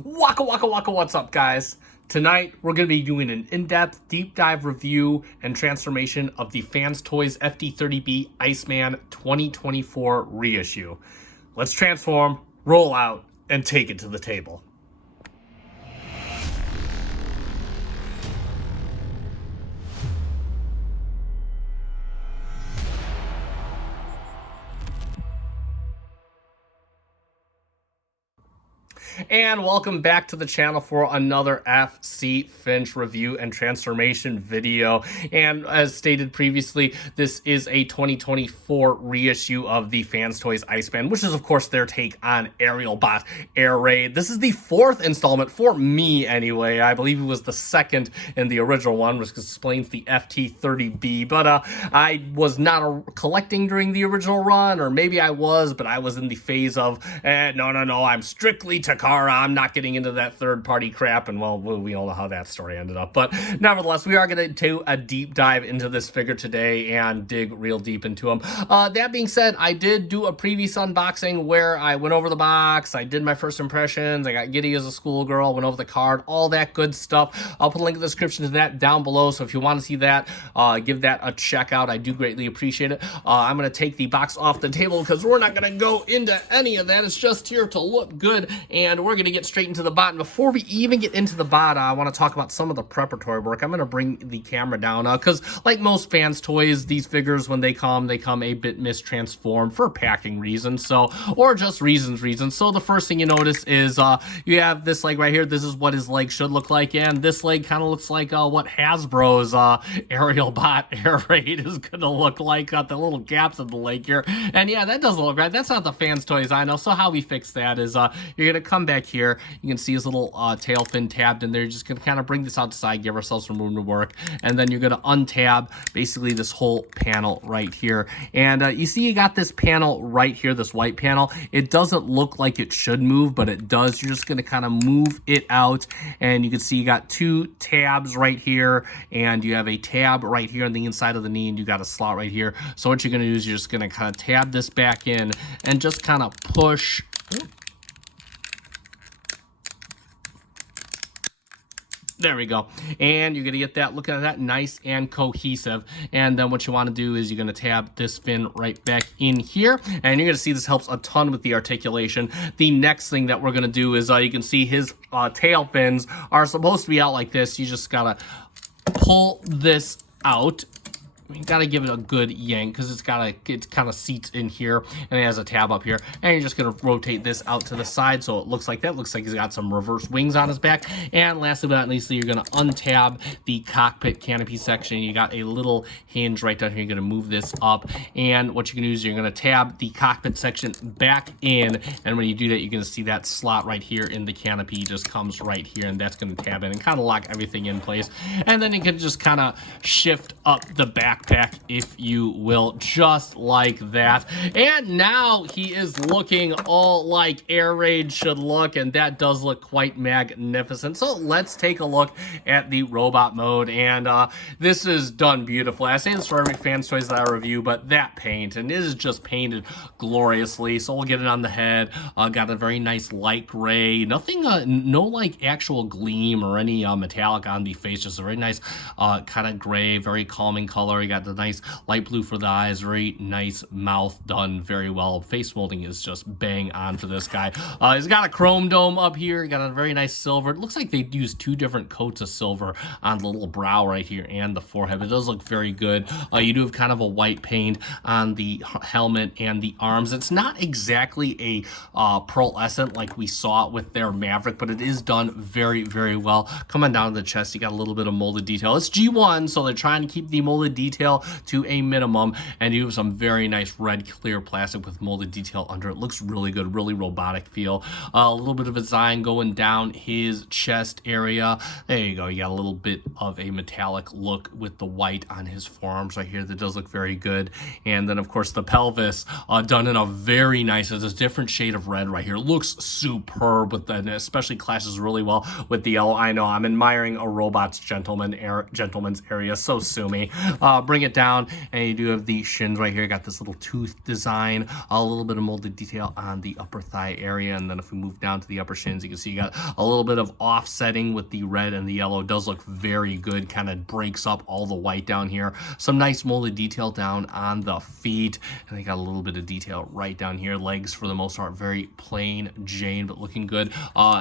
Waka waka waka, what's up guys? Tonight we're going to be doing an in-depth deep dive review and transformation of the Fans Toys FT-30B Iceman 2024 reissue. Let's transform, roll out, and take it to the table. And welcome back to the channel for another FC Finch review and transformation video. And as stated previously, this is a 2024 reissue of the Fans Toys Iceman, which is of course their take on Aerialbot Air Raid. This is the fourth installment for me anyway. I believe it was the second in the original one, which explains the FT-30B. But I was not collecting during the original run, or maybe I was, but I was in the phase of, no, I'm strictly Takara. I'm not getting into that third-party crap, and well, we all know how that story ended up. But nevertheless, we are going to do a deep dive into this figure today and dig real deep into him. That being said, I did do a previous unboxing where I went over the box, I did my first impressions, I got giddy as a schoolgirl, went over the card, all that good stuff. I'll put a link in the description to that down below, so if you want to see that, give that a check out. I do greatly appreciate it. I'm going to take the box off the table because we're not going to go into any of that. It's just here to look good, and we're going to get straight into the bot. And before we even get into the bot, I want to talk about some of the preparatory work. I'm going to bring the camera down because like most Fans Toys, these figures, when they come a bit mistransformed for packing reasons, or just reasons. So the first thing you notice is you have this leg right here. This is what his leg should look like, and this leg kind of looks like what Hasbro's Aerialbot Air Raid is going to look like. Got the little gaps in the leg here, and yeah, that doesn't look right. That's not the Fans Toys I know. So how we fix that is you're going to come back here. You can see his little tail fin tabbed in there. You're just going to kind of bring this out to side, give ourselves some room to work, and then you're going to untab basically this whole panel right here. And you see you got this panel right here, this white panel. It doesn't look like it should move, but it does. You're just going to kind of move it out, and you can see you got two tabs right here, and you have a tab right here on the inside of the knee, and you got a slot right here. So what you're going to do is you're just going to kind of tab this back in and just kind of push. There we go. And you're going to get that, look at that, nice and cohesive. And then what you want to do is you're going to tab this fin right back in here. And you're going to see this helps a ton with the articulation. The next thing that we're going to do is you can see his tail fins are supposed to be out like this. You just got to pull this out. You gotta give it a good yank because it kind of seats in here, and it has a tab up here, and you're just gonna rotate this out to the side so it looks like that. Looks like he's got some reverse wings on his back. And lastly but not least, you're gonna untab the cockpit canopy section. You got a little hinge right down here. You're gonna move this up, and what you're gonna do is you're gonna tab the cockpit section back in, and when you do that, you're gonna see that slot right here in the canopy just comes right here, and that's gonna tab in and kind of lock everything in place. And then you can just kind of shift up the backpack, if you will, just like that. And now he is looking all like Air Raid should look, and that does look quite magnificent. So let's take a look at the robot mode, and this is done beautifully. I say this for every Fans Toys that I review, but that paint, and it is just painted gloriously. So we'll get it on the head. Got a very nice light gray, nothing, no like actual gleam or any metallic on the face, just a very nice kind of gray, very calming color. You got the nice light blue for the eyes, very nice mouth, done very well. Face molding is just bang on for this guy. He's got a chrome dome up here. He got a very nice silver. It looks like they used two different coats of silver on the little brow right here and the forehead. It does look very good. You do have kind of a white paint on the helmet and the arms. It's not exactly a pearlescent like we saw with their Maverick, but it is done very, very well. Coming down to the chest, you got a little bit of molded detail. It's G1, so they're trying to keep the molded detail to a minimum, and you have some very nice red clear plastic with molded detail under it. Looks really good, really robotic feel. A little bit of a design going down his chest area. There you go. You got a little bit of a metallic look with the white on his forearms right here. That does look very good. And then of course the pelvis done in a very nice, it's a different shade of red right here. Looks superb with that, especially clashes really well with the yellow. I know I'm admiring a robot's gentleman's area, so sue me. bring it down, and you do have the shins right here. Got this little tooth design, a little bit of molded detail on the upper thigh area, and then if we move down to the upper shins, you can see you got a little bit of offsetting with the red and the yellow. It does look very good, kind of breaks up all the white down here. Some nice molded detail down on the feet, and they got a little bit of detail right down here. Legs for the most part very plain Jane, but looking good.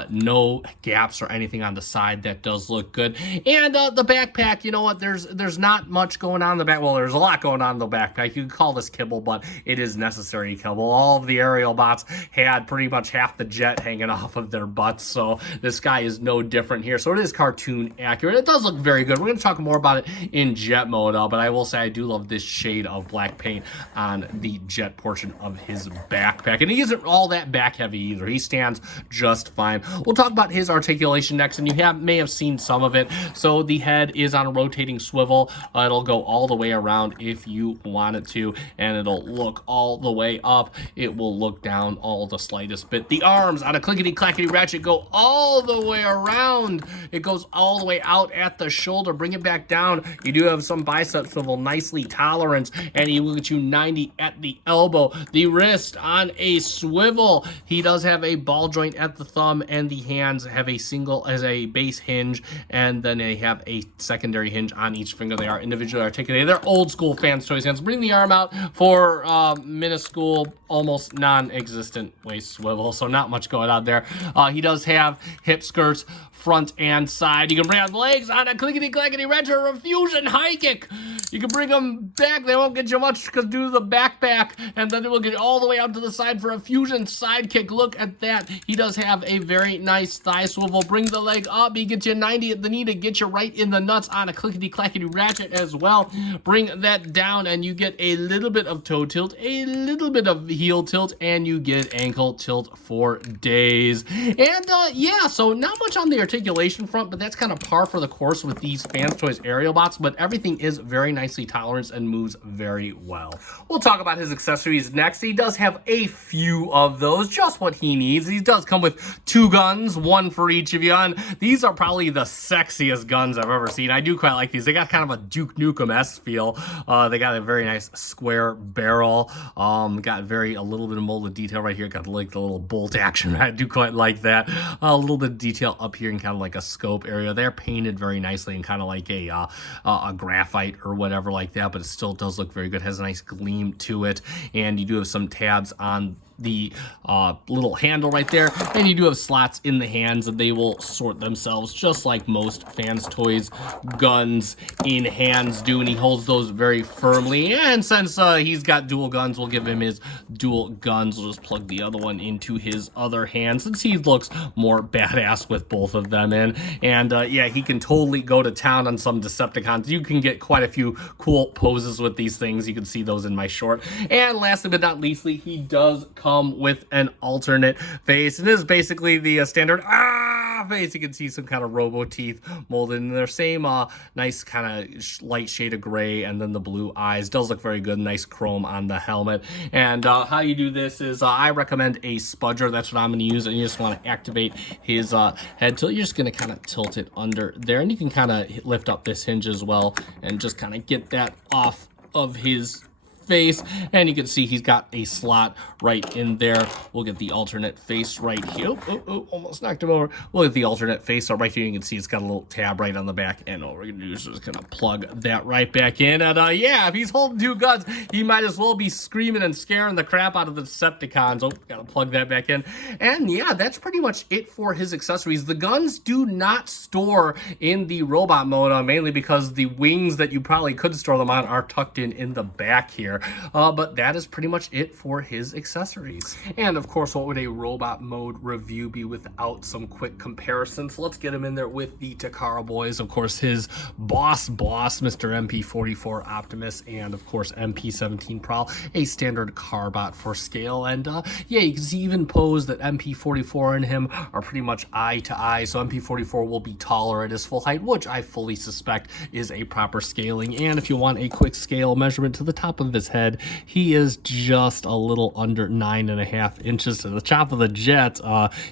No gaps or anything on the side. That does look good. And the backpack, you know what, there's not much going on in the back. Well, there's a lot going on in the backpack. You can call this kibble, but it is necessary kibble. All of the aerial bots had pretty much half the jet hanging off of their butts, so this guy is no different here. So it is cartoon accurate. It does look very good. We're going to talk more about it in jet mode, but I will say I do love this shade of black paint on the jet portion of his backpack. And he isn't all that back heavy either. He stands just fine. We'll talk about his articulation next, and you may have seen some of it. So the head is on a rotating swivel. It'll go all the way around if you want it to, and it'll look all the way up. It will look down all the slightest bit. The arms on a clickety-clackety ratchet go all the way around. It goes all the way out at the shoulder. Bring it back down. You do have some bicep swivel, nicely tolerance, and he will get you 90 at the elbow. The wrist on a swivel. He does have a ball joint at the thumb, and the hands have a single as a base hinge, and then they have a secondary hinge on each finger. They are individually articulated. They're old school Fans Toys hands. Bring the arm out for minuscule, almost non-existent waist swivel, so not much going on there. He does have hip skirts, front and side. You can bring out the legs on a clickety-clackety retro fusion high kick. You can bring them back. They won't get you much because due to the backpack, and then it will get all the way out to the side for a fusion side kick. Look at that. He does have a very nice thigh swivel. Bring the leg up. He gets you 90 at the knee to get you right in the nuts on a clickety-clackety ratchet as well. Bring that down, and you get a little bit of toe tilt, a little bit of heel tilt, and you get ankle tilt for days. And yeah, so not much on the articulation front, but that's kind of par for the course with these Fans Toys Aerialbots, but everything is very nicely tolerant and moves very well. We'll talk about his accessories next. He does have a few of those, just what he needs. He does come with 2 guns, 1 for each of you, and these are probably the sexiest guns I've ever seen. I do quite like these. They got kind of a Duke Nukem-esque feel. They got a very nice square barrel. Got a little bit of molded detail right here. Got like the little bolt action. I do quite like that. A little bit of detail up here in kind of like a scope area. They're painted very nicely and kind of like a graphite or whatever like that, but it still does look very good. Has a nice gleam to it, and you do have some tabs on the little handle right there, and you do have slots in the hands, and they will sort themselves just like most Fans Toys guns in hands do, and he holds those very firmly. And since he's got dual guns, we'll give him his dual guns. We'll just plug the other one into his other hand since he looks more badass with both of them in. And yeah, he can totally go to town on some Decepticons. You can get quite a few cool poses with these things. You can see those in my short. And lastly but not leastly, he does come with an alternate face, and this is basically the standard face. You can see some kind of robo teeth molded in there. Same nice kind of light shade of gray, and then the blue eyes. Does look very good. Nice chrome on the helmet. And how you do this is I recommend a spudger. That's what I'm going to use, and you just want to activate his head tilt. You're just going to kind of tilt it under there, and you can kind of lift up this hinge as well and just kind of get that off of his face, and you can see he's got a slot right in there. We'll get the alternate face right here. Almost knocked him over. We'll get the alternate face right here. You can see it's got a little tab right on the back, and all we're gonna do is just gonna plug that right back in. And yeah, if he's holding 2 guns, he might as well be screaming and scaring the crap out of the Decepticons. Oh, gotta plug that back in. And yeah, that's pretty much it for his accessories. The guns do not store in the robot mode, mainly because the wings that you probably could store them on are tucked in the back here. But that is pretty much it for his accessories. And of course, what would a robot mode review be without some quick comparisons? Let's get him in there with the Takara boys. Of course, his boss, Mr. MP44 Optimus, and of course, MP17 Prowl, a standard carbot for scale. And yeah, you can see even pose that MP44 and him are pretty much eye to eye. So MP44 will be taller at his full height, which I fully suspect is a proper scaling. And if you want a quick scale measurement to the top of his his head. He is just a little under 9.5 inches to the top of the jet.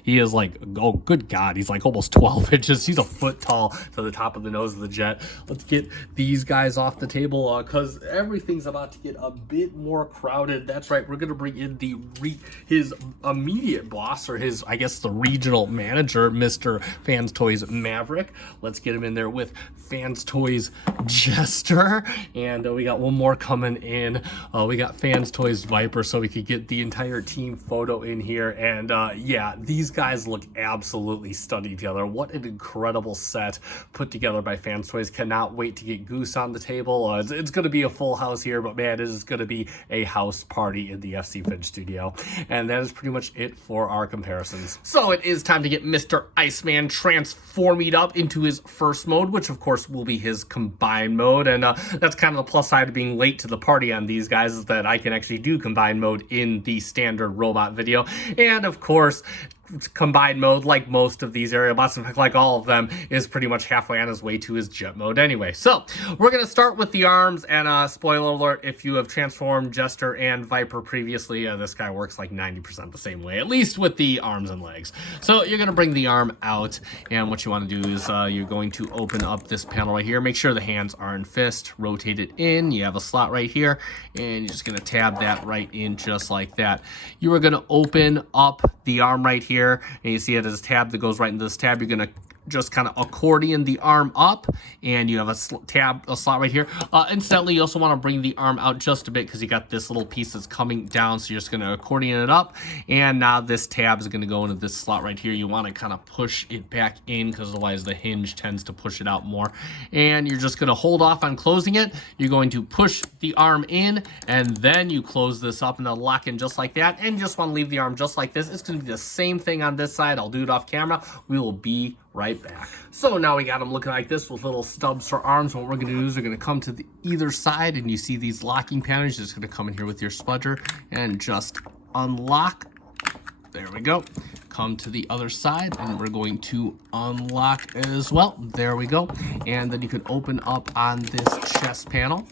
He is like, oh good God, he's like almost 12 inches. He's a foot tall to the top of the nose of the jet. Let's get these guys off the table because everything's about to get a bit more crowded. That's right, we're gonna bring in his immediate boss, or his, I guess, the regional manager, Mr. Fans Toys Maverick. Let's get him in there with Fans Toys Jester, and we got one more coming in. We got Fans Toys Viper, so we could get the entire team photo in here. And yeah, these guys look absolutely stunning together. What an incredible set put together by Fans Toys. Cannot wait to get Goose on the table. It's going to be a full house here, but man, it is going to be a house party in the FC Finch studio. And that is pretty much it for our comparisons. So it is time to get Mr. Iceman transformed up into his first mode, which of course will be his combined mode. And that's kind of the plus side of being late to the party on these guys, is that I can actually do combined mode in the standard robot video. And of course, combined mode, like most of these Aerialbots, in fact like all of them, is pretty much halfway on his way to his jet mode anyway. So we're going to start with the arms, and spoiler alert, if you have transformed Jester and Viper previously, this guy works like 90% the same way, at least with the arms and legs. So you're going to bring the arm out, and what you want to do is you're going to open up this panel right here. Make sure the hands are in fist, rotate it in. You have a slot right here, and you're just going to tab that right in just like that. You are going to open up the arm right here, and you see it as a tab that goes right into this tab. You're going to just kind of accordion the arm up, and you have a slot right here. Incidentally, you also want to bring the arm out just a bit because you got this little piece that's coming down, so you're just going to accordion it up, and now this tab is going to go into this slot right here. You want to kind of push it back in because otherwise the hinge tends to push it out more, and you're just going to hold off on closing it. You're going to push the arm in, and then you close this up and it'll lock in just like that, and you just want to leave the arm just like this. It's going to be the same thing on this side. I'll do it off camera. We will be right back. So now we got them looking like this with little stubs for arms. What we're going to do is we're going to come to the either side, and you see these locking panels. You're just going to come in here with your spudger and just unlock. There we go. Come to the other side, and we're going to unlock as well. There we go. And then you can open up on this chest panel.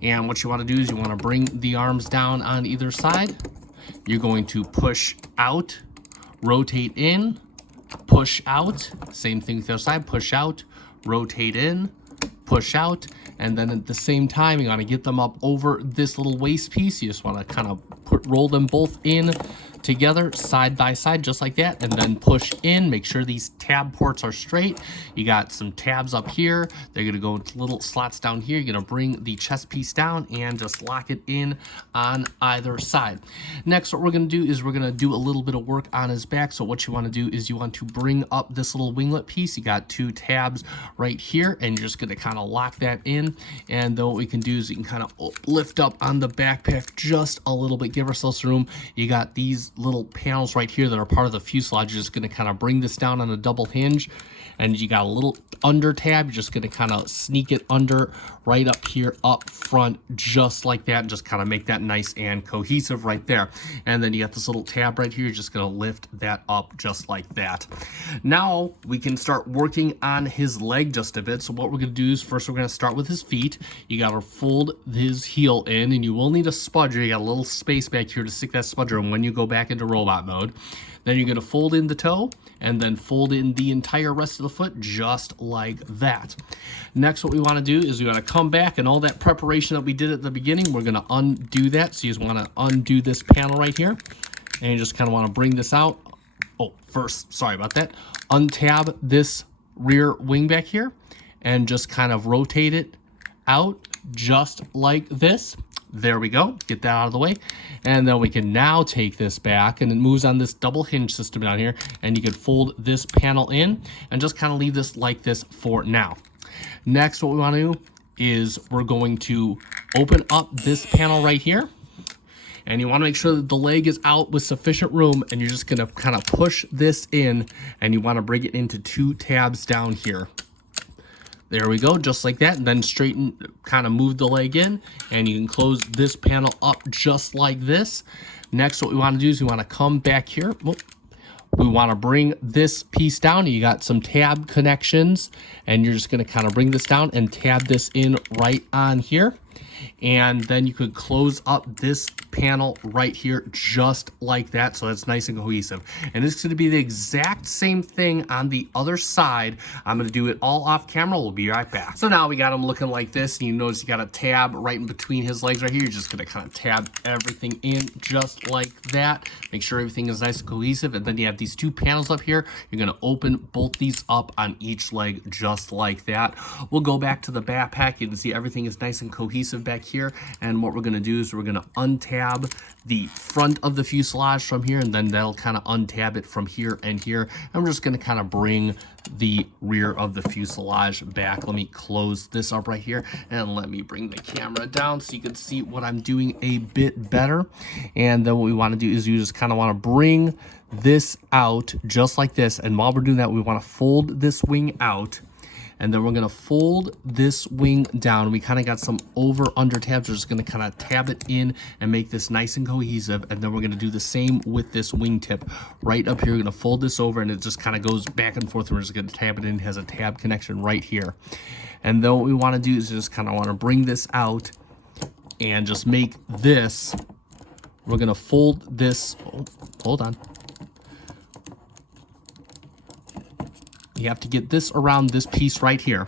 And what you want to do is you want to bring the arms down on either side. You're going to push out, rotate in, push out. Same thing with the other side. Push out, rotate in, push out, and then at the same time you want to get them up over this little waist piece. You just want to kind of roll them both in together side by side just like that, and then push in. Make sure these tab ports are straight. You got some tabs up here. They're going to go into little slots down here. You're going to bring the chest piece down and just lock it in on either side. Next, what we're going to do is we're going to do a little bit of work on his back. So what you want to do is you want to bring up this little winglet piece. You got two tabs right here, and you're just going to kind of lock that in. And then what we can do is you can kind of lift up on the backpack just a little bit, give ourselves room. You got these little panels right here that are part of the fuselage. You're just going to kind of bring this down on a double hinge, and you got a little under tab. You're just going to kind of sneak it under right up here up front just like that, and just kind of make that nice and cohesive right there. And then you got this little tab right here. You're just going to lift that up just like that. Now we can start working on his leg just a bit. So what we're going to do is first we're going to start with his feet. You got to fold his heel in, and you will need a spudger. You got a little space back here to stick that spudger in when you go back into robot mode. Then you're going to fold in the toe, and then fold in the entire rest of the foot just like that. Next, what we want to do is we want to come back, and all that preparation that we did at the beginning, we're going to undo that. So you just want to undo this panel right here, and you just kind of want to bring this out. Oh, first, sorry about that. Untab this rear wing back here, and just kind of rotate it out just like this. There we go. Get that out of the way. And then we can now take this back, and it moves on this double hinge system down here, and you can fold this panel in and just kind of leave this like this for now. Next, what we want to do is we're going to open up this panel right here, and you want to make sure that the leg is out with sufficient room, and you're just going to kind of push this in, and you want to bring it into two tabs down here. There we go, just like that, and then straighten, kind of move the leg in, and you can close this panel up just like this. Next, what we want to do is we want to come back here. We want to bring this piece down. You got some tab connections, and you're just going to kind of bring this down and tab this in right on here. and then you could close up this panel right here just like that, so that's nice and cohesive. And it's going to be the exact same thing on the other side. I'm going to do it all off camera. We'll be right back. So now we got him looking like this, and you notice you got a tab right in between his legs right here. You're just going to kind of tab everything in just like that. Make sure everything is nice and cohesive, and then you have these two panels up here. You're going to open both these up on each leg just like that. We'll go back to the backpack. You can see everything is nice and cohesive back here, and what we're going to do is we're going to untab the front of the fuselage from here, and then that'll kind of untab it from here and here. And we're just going to kind of bring the rear of the fuselage back. Let me close this up right here, and let me bring the camera down so you can see what I'm doing a bit better. And then what we want to do is you just kind of want to bring this out just like this, and while we're doing that, we want to fold this wing out. And then we're going to fold this wing down. We kind of got some over-under tabs. We're just going to kind of tab it in and make this nice and cohesive. And then we're going to do the same with this wingtip. Right up here, we're going to fold this over, and it just kind of goes back and forth. We're just going to tab it in. It has a tab connection right here. And then what we want to do is just kind of want to bring this out and just make this. We're going to fold this. Oh, hold on. You have to get this around this piece right here.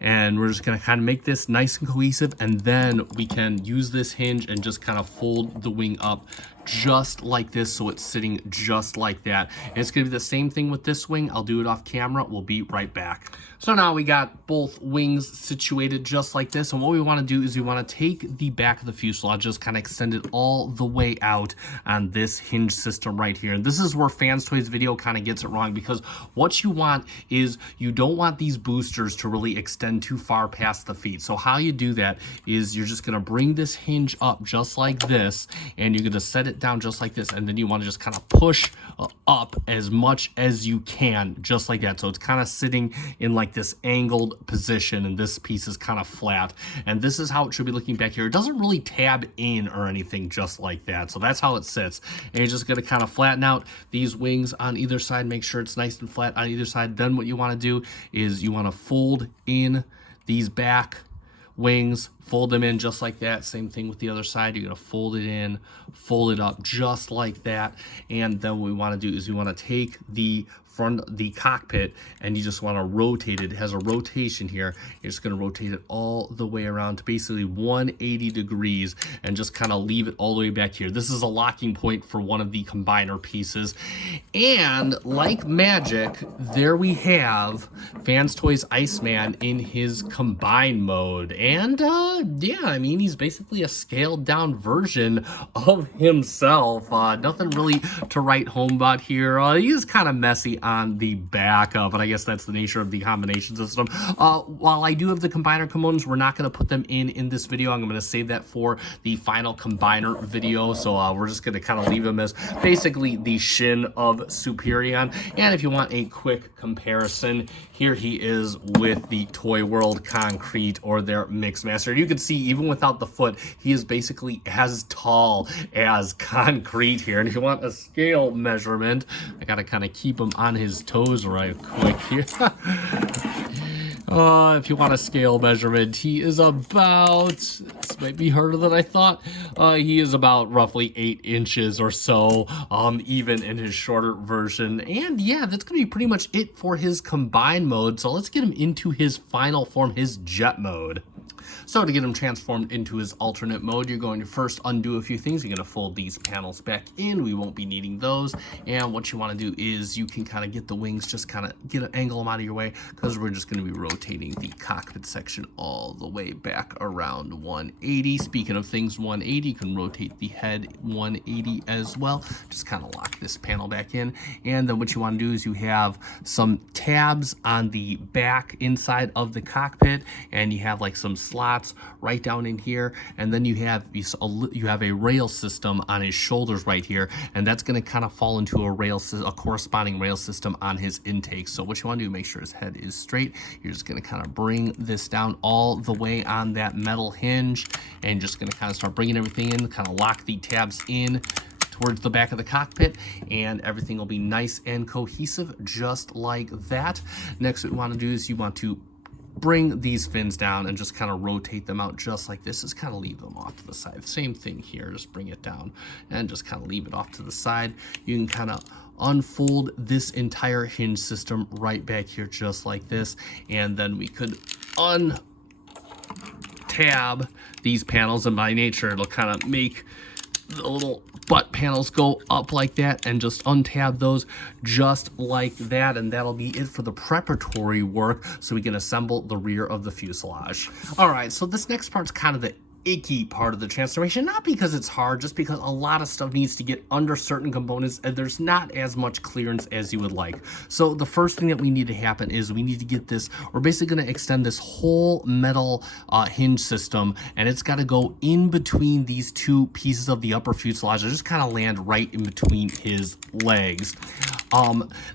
And we're just going to kind of make this nice and cohesive, and then we can use this hinge and just kind of fold the wing up just like this, so it's sitting just like that. And it's going to be the same thing with this wing. I'll do it off camera. We'll be right back. So now we got both wings situated just like this, and what we want to do is we want to take the back of the fuselage, just kind of extend it all the way out on this hinge system right here. And this is where Fans Toys video kind of gets it wrong, because what you want is you don't want these boosters to really extend too far past the feet. So how you do that is you're just going to bring this hinge up just like this, and you're going to set it down just like this, and then you want to just kind of push up as much as you can just like that, so it's kind of sitting in like this angled position, and this piece is kind of flat, and this is how it should be looking back here. It doesn't really tab in or anything just like that, so that's how it sits. And you're just going to kind of flatten out these wings on either side, make sure it's nice and flat on either side. Then what you want to do is you want to fold in these back wings, fold them in just like that. Same thing with the other side. You're going to fold it in, fold it up just like that. And then what we want to do is we want to take the front, the cockpit, and you just want to rotate it. It has a rotation here. You're just going to rotate it all the way around to basically 180 degrees, and just kind of leave it all the way back here. This is a locking point for one of the combiner pieces. And like magic, there we have Fans Toys Iceman in his combine mode. And yeah, I mean, he's basically a scaled down version of himself. Nothing really to write home about here. He's kind of messy on the back, but I guess that's the nature of the combination system. While I do have the combiner components, we're not going to put them in this video. I'm going to save that for the final combiner video, so we're just going to kind of leave them as basically the shin of Superion. And if you want a quick comparison, here he is with the Toy World Concrete, or their Mixmaster. You can see even without the foot, he is basically as tall as Concrete here. And if you want a scale measurement, I got to kind of keep him on his toes right quick here. If you want a scale measurement, he is about, this might be harder than I thought, he is about roughly 8 inches or so, even in his shorter version. And yeah, that's going to be pretty much it for his combine mode. So let's get him into his final form, his jet mode. So to get him transformed into his alternate mode, you're going to first undo a few things. You're going to fold these panels back in. We won't be needing those. And what you want to do is you can kind of get the wings, just kind of angle them out of your way, because we're just going to be rotating the cockpit section all the way back around 180. Speaking of things 180, you can rotate the head 180 as well. Just kind of lock this panel back in. And then what you want to do is you have some tabs on the back inside of the cockpit, and you have like some slots right down in here, and then you have a rail system on his shoulders right here, and that's going to kind of fall into a corresponding rail system on his intake. So what you want to do, make sure his head is straight. You're just going to kind of bring this down all the way on that metal hinge, and just going to kind of start bringing everything in, kind of lock the tabs in towards the back of the cockpit, and everything will be nice and cohesive just like that. Next, what you want to do is you want to bring these fins down and just kind of rotate them out just like this. Just kind of leave them off to the side. Same thing here, just bring it down and just kind of leave it off to the side. You can kind of unfold this entire hinge system right back here just like this, and then we could tab these panels, and by nature it'll kind of make the little butt panels go up like that, and just untab those just like that, and that'll be it for the preparatory work so we can assemble the rear of the fuselage. All right, so this next part's kind of the icky part of the transformation, not because it's hard, just because a lot of stuff needs to get under certain components and there's not as much clearance as you would like. So the first thing that we need to happen is we need to get this, we're basically going to extend this whole metal hinge system, and it's got to go in between these two pieces of the upper fuselage. It'll just kind of land right in between his legs.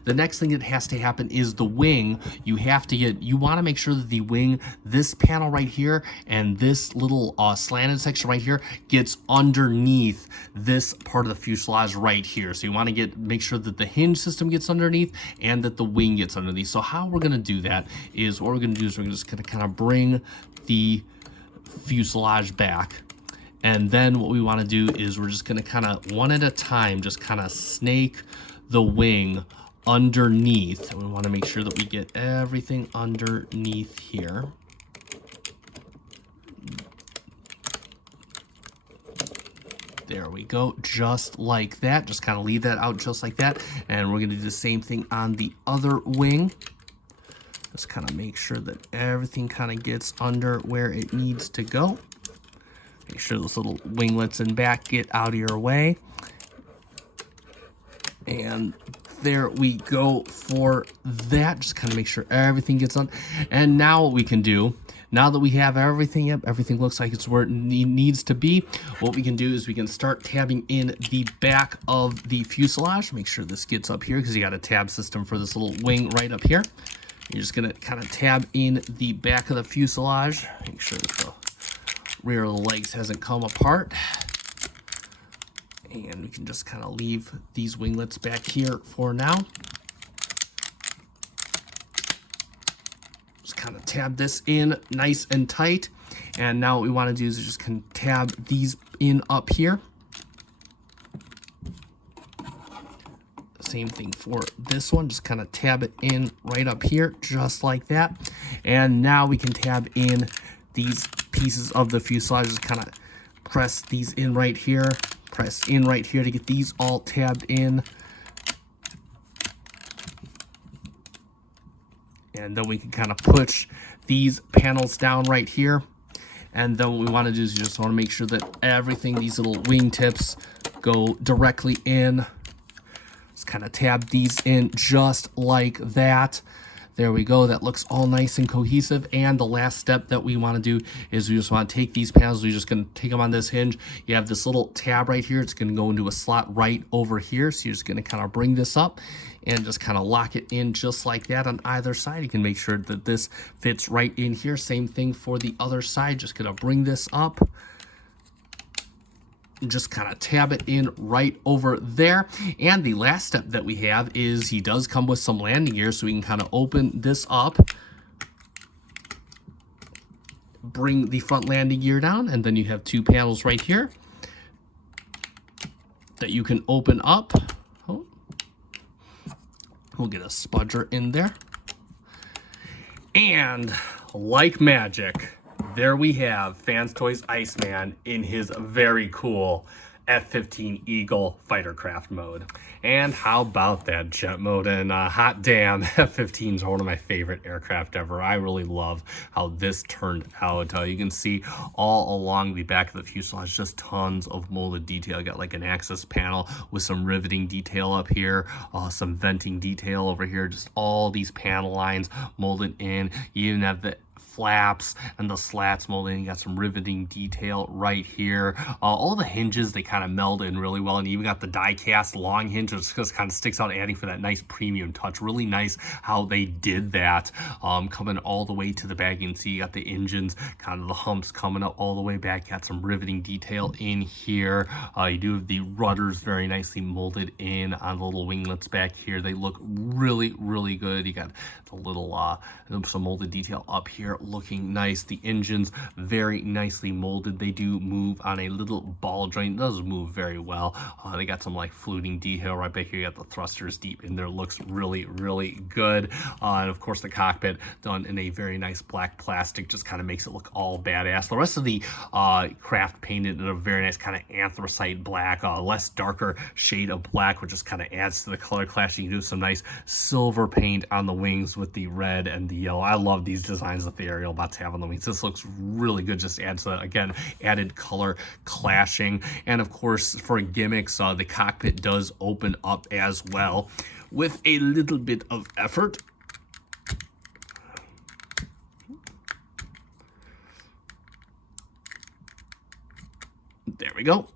The next thing that has to happen is the wing. You want to make sure that the wing, this panel right here and this little slanted section right here, gets underneath this part of the fuselage right here. So you want to make sure that the hinge system gets underneath and that the wing gets underneath. So how we're going to do that is, what we're going to do is we're just going to kind of bring the fuselage back. And then what we want to do is we're just going to kind of one at a time just kind of snake the wing underneath. We want to make sure that we get everything underneath here. There we go, just like that. Just kind of leave that out just like that. And we're going to do the same thing on the other wing. Just kind of make sure that everything kind of gets under where it needs to go. Make sure those little winglets in back get out of your way. And there we go for that. Just kind of make sure everything gets on. And now what we can do, now that we have everything up, everything looks like it's where it needs to be, what we can do is we can start tabbing in the back of the fuselage. Make sure this gets up here because you got a tab system for this little wing right up here. You're just going to kind of tab in the back of the fuselage. Make sure that the rear of the legs hasn't come apart. And we can just kind of leave these winglets back here for now. Just kind of tab this in nice and tight. And now what we want to do is just kind of tab these in up here. Same thing for this one. Just kind of tab it in right up here, just like that. And now we can tab in these pieces of the fuselage. Just kind of press these in right here. Press in right here to get these all tabbed in. And then we can kind of push these panels down right here. And then what we want to do is you just want to make sure that everything, these little wing tips, go directly in. Just kind of tab these in just like that. There we go. That looks all nice and cohesive. And the last step that we want to do is we just want to take these panels. We're just going to take them on this hinge. You have this little tab right here. It's going to go into a slot right over here. So you're just going to kind of bring this up and just kind of lock it in just like that on either side. You can make sure that this fits right in here. Same thing for the other side. Just going to bring this up. Just kind of tab it in right over there. And the last step that we have is he does come with some landing gear, so we can kind of open this up, bring the front landing gear down, and then you have two panels right here that you can open up. Oh, we'll get a spudger in there. And like magic, there we have Fans Toys Iceman in his very cool F-15 Eagle fighter craft mode. And how about that jet mode? And hot damn, F-15 is one of my favorite aircraft ever. I really love how this turned out. You can see all along the back of the fuselage, just tons of molded detail. You got like an access panel with some riveting detail up here, some venting detail over here, just all these panel lines molded in. You even have the flaps and the slats molded in. You got some riveting detail right here. All the hinges, they kind of meld in really well, and you even got the die cast long hinge, which just kind of sticks out, adding for that nice premium touch. Really nice how they did that. Coming all the way to the back, you can see you got the engines, kind of the humps coming up all the way back. Got some riveting detail in here. You do have the rudders very nicely molded in on the little winglets back here. They look really, really good. You got the little some molded detail up here here looking nice. The engines very nicely molded. They do move on a little ball joint. It does move very well. They got some like fluting detail right back here. You got the thrusters deep in there. Looks really, really good. And of course the cockpit done in a very nice black plastic, just kind of makes it look all badass. The rest of the craft painted in a very nice kind of anthracite black, less darker shade of black, which just kind of adds to the color clash. You can do some nice silver paint on the wings with the red and the yellow. I love these designs that the Aerialbots have on the wings. This looks really good. Just adds to that, again, added color clashing. And of course, for gimmicks, the cockpit does open up as well with a little bit of effort. There we go.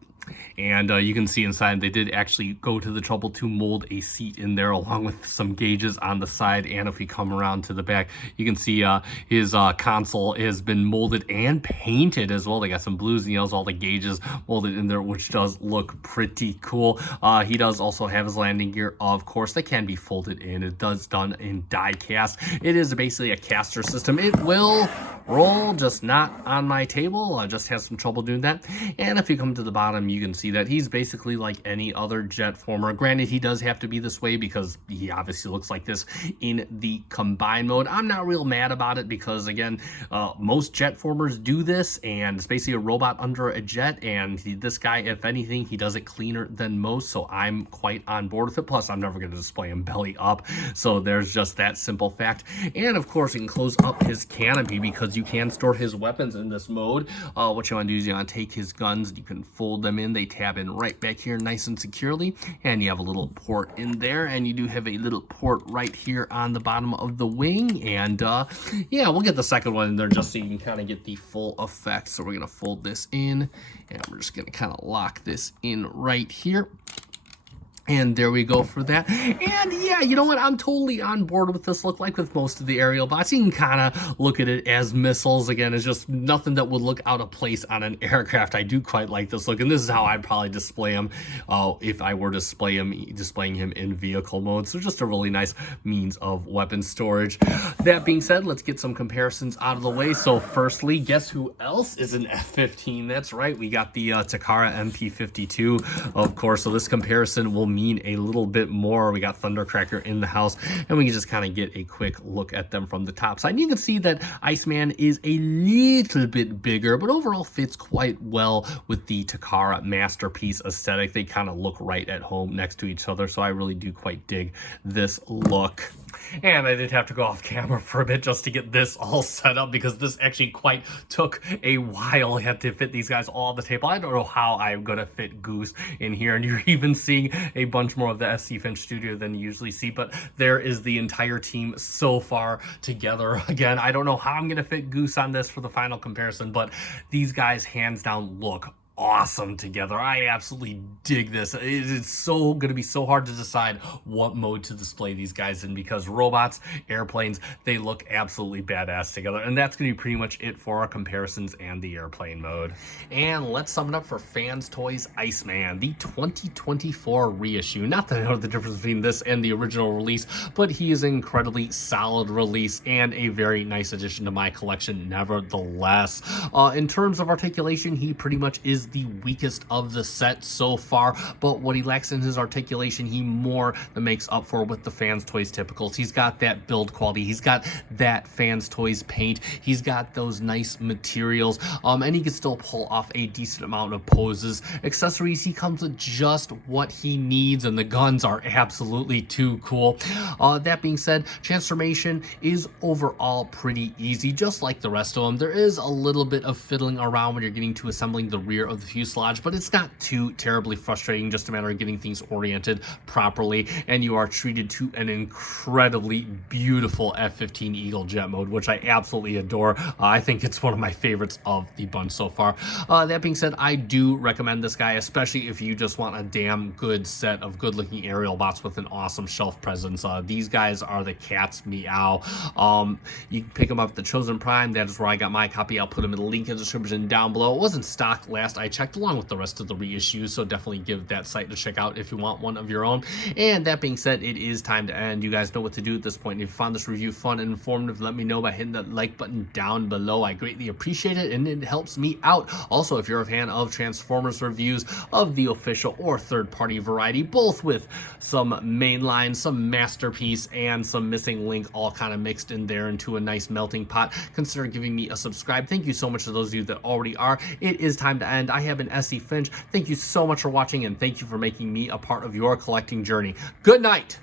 And you can see inside they did actually go to the trouble to mold a seat in there along with some gauges on the side. And if we come around to the back, you can see his console has been molded and painted as well. They got some blues and yellows, all the gauges molded in there, which does look pretty cool. He does also have his landing gear, of course, that can be folded in. It does done in die cast. It is basically a caster system. It will roll, just not on my table. I just have some trouble doing that. And if you come to the bottom, you can see that he's basically like any other jet former. Granted, he does have to be this way because he obviously looks like this in the combined mode. I'm not real mad about it because, again, most jet formers do this, and it's basically a robot under a jet, and this guy, if anything, he does it cleaner than most, so I'm quite on board with it. Plus, I'm never going to display him belly up, so there's just that simple fact. And, of course, you can close up his canopy because you can store his weapons in this mode. What you want to do is you want to take his guns, you can fold them in, they tab in right back here nice and securely, and you have a little port in there, and you do have a little port right here on the bottom of the wing. And yeah, we'll get the second one in there just so you can kind of get the full effect. So we're gonna fold this in, and we're just gonna kind of lock this in right here. And there we go for that. And yeah, you know what? I'm totally on board with this look. Like with most of the Aerialbots, you can kind of look at it as missiles. Again, it's just nothing that would look out of place on an aircraft. I do quite like this look, and this is how I'd probably display him if I were displaying him in vehicle mode. So just a really nice means of weapon storage. That being said, let's get some comparisons out of the way. So firstly, guess who else is an F-15? That's right, we got the Takara MP-52, of course. So this comparison will mean a little bit more. We got Thundercracker in the house, and we can just kind of get a quick look at them from the top side. And you can see that Iceman is a little bit bigger, but overall fits quite well with the Takara Masterpiece aesthetic. They kind of look right at home next to each other, so I really do quite dig this look. And I did have to go off camera for a bit just to get this all set up because this actually quite took a while. I had to fit these guys all on the table. I don't know how I'm going to fit Goose in here, and you're even seeing a bunch more of the SC Finch studio than you usually see, but there is the entire team so far together. Again, I don't know how I'm going to fit Goose on this for the final comparison, but these guys hands down look awesome together. I absolutely dig this. It's so going to be so hard to decide what mode to display these guys in because robots, airplanes, they look absolutely badass together. And that's going to be pretty much it for our comparisons and the airplane mode. And let's sum it up for Fans Toys Iceman, the 2024 reissue. Not that I know the difference between this and the original release, but he is an incredibly solid release and a very nice addition to my collection nevertheless. In terms of articulation, he pretty much is the weakest of the set so far, but what he lacks in his articulation, he more than makes up for with the Fans Toys typicals. He's got that build quality, he's got that Fans Toys paint, he's got those nice materials, and he can still pull off a decent amount of poses. Accessories, he comes with just what he needs, and the guns are absolutely too cool. That being said, transformation is overall pretty easy, just like the rest of them. There is a little bit of fiddling around when you're getting to assembling the rear of the fuselage, but it's not too terribly frustrating, just a matter of getting things oriented properly, and you are treated to an incredibly beautiful F-15 Eagle jet mode, which I absolutely adore. I think it's one of my favorites of the bunch so far. That being said, I do recommend this guy, especially if you just want a damn good set of good-looking Aerialbots with an awesome shelf presence. These guys are the cat's meow. You can pick them up at the Chosen Prime. That is where I got my copy. I'll put them in the link in the description down below. It wasn't stock last I checked, along with the rest of the reissues, so definitely give that site a check out if you want one of your own. And that being said, it is time to end. You guys know what to do at this point. If you found this review fun and informative, let me know by hitting that like button down below. I greatly appreciate it, and it helps me out. Also, if you're a fan of Transformers reviews of the official or third-party variety, both with some mainline, some Masterpiece, and some Missing Link all kind of mixed in there into a nice melting pot, consider giving me a subscribe. Thank you so much to those of you that already are. It is time to end. I have been SC Finch. Thank you so much for watching, and thank you for making me a part of your collecting journey. Good night.